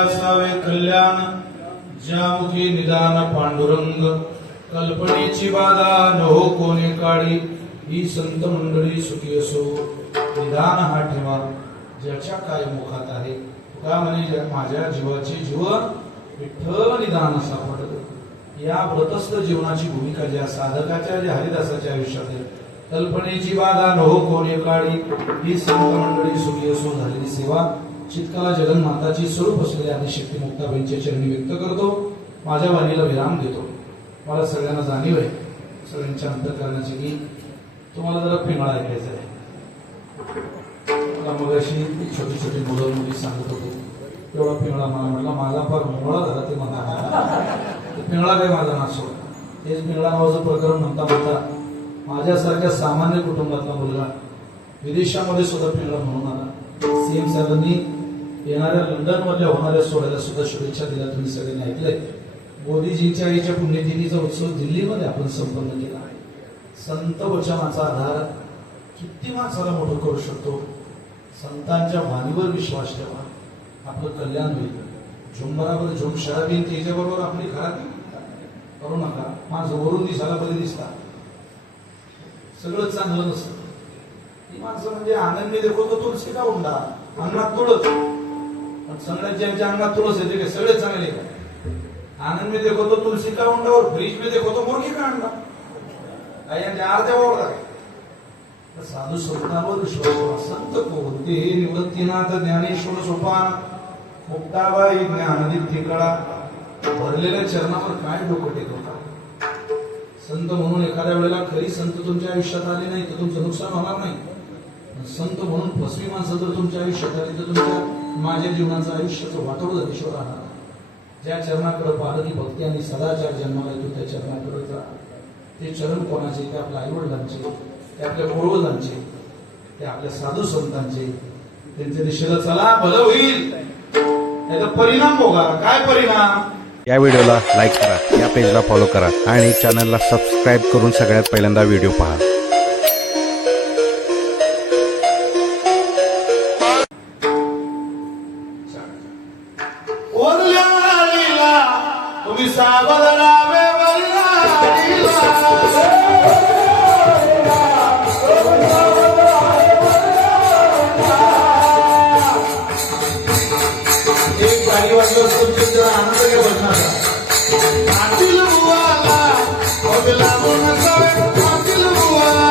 असावे कल्याण ज्यामुखी निदान पांडुरंग कल्पनेची बाधा न हो कोणी काळी ही संत मंडळी सुखी असो निदान हा ठेवा ज्याच्या काय मुखात आहे तुका म्हणे माझ्या जीवाचे जीव विठ्ठल निदान सापडत या व्रतस्थ जीवनाची भूमिका ज्या साधकाच्या ज्या हरिदासाच्या आयुष्यात आहे कल्पनेची बाधा न हो कोणी काळी ही संत मंडळी सुखी असो झालेली सेवा चित्काला जगन्माताची स्वरूप असलेल्या आदिशक्ती मुक्ताबाईंच्या चरणी व्यक्त करतो माझ्या वाणीला विराम देतो मला सगळ्यांना जाणीव आहे सगळ्यांच्या अंतःकरणाची की तुम्हाला जरा पिंगळा ऐकायचा आहे मग अशी छोटी छोटी मुलं मुली सांगत होते एवढा पिंगळा मला म्हटला माझा फार मोळा झाला ते म्हणा पिंगळा काय माझा नासो तेच पिंगळा नावाचं प्रकरण म्हणता माझ्यासारख्या सामान्य कुटुंबातला मुलगा विदेशामध्ये सुद्धा पिंगळा म्हणून आला सीएम साहेबांनी येणाऱ्या लंडन मधल्या होणाऱ्या सोहळ्याला सुद्धा शुभेच्छा दिल्या तुम्ही सगळ्यांनी ऐकलंय मोदीजींच्या आईच्या पुण्यतिथीचा उत्सव दिल्लीमध्ये आपण संपन्न केला आहे संत वचनाचा आधार किती माणसाला मोठं करू शकतो संतांच्या वाणीवर विश्वास ठेवा आपलं कल्याण होईल झुंबरावर झुंब शराबीन त्याच्याबरोबर आपली खराबी करू नका माझं वरून दिसायला बरे दिसतात सगळं चांगलं नसतं ही माणसं म्हणजे आनंद में देखो तो तुलसी का उंडा अंगणात तुळस पण सगळ्यात ज्यांच्या अंगात तुळस येते काय सगळे चांगले का आनंद में देखो तो तुलसी का उंडा और फ्रीज में देखो तो मुर्गी का अंडा काय यांच्या अर्ध्या वावडा काय साधू संतांवर विश्वास संत कोणते निवृत्तीनाथ ज्ञानेश्वर सोपान मुक्ताबाई ज्ञानदीप्ती कळा भरलेल्या चरणावर काय डोकं टेकवता संत म्हणून एखाद्या वेळेला खरी संत तुमच्या आयुष्यात आले नाही तर तुमचं नुकसान होणार नाही संत म्हणून फसवी माणसं जर तुमच्या आयुष्यात आली तर तुमच्या माझ्या जीवनाचं आयुष्याचं वाटोळ दिशेवर राहणार ज्या चरणाकडे पारधी भक्ती आणि सदाचार जन्माला येतो त्या चरणाकडे जा ते चरण कोणाचे ते आपल्या आईवडिलांचे ते आपल्या पूर्वजांचे ते आपल्या साधू संतांचे त्यांच्या दिशेला चला भलं होईल त्याचा परिणाम बघा काय परिणाम या व्हिडिओला लाईक करा या पेजला फॉलो करा आणि चॅनलला सबस्क्राईब करून सगळ्यात पहिल्यांदा व्हिडिओ पहा तुम्ही सावधानावे एक पाणी वाटलं तुमच्या आनंद घ्या बसणार आतील बुवाला लागून आतील बुवाला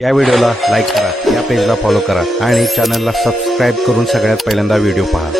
या व्हिडिओला लाईक करा, या पेजला फॉलो करा आणि चॅनलला सबस्क्राईब करून सगळ्यात पहिल्यांदा व्हिडिओ पहा.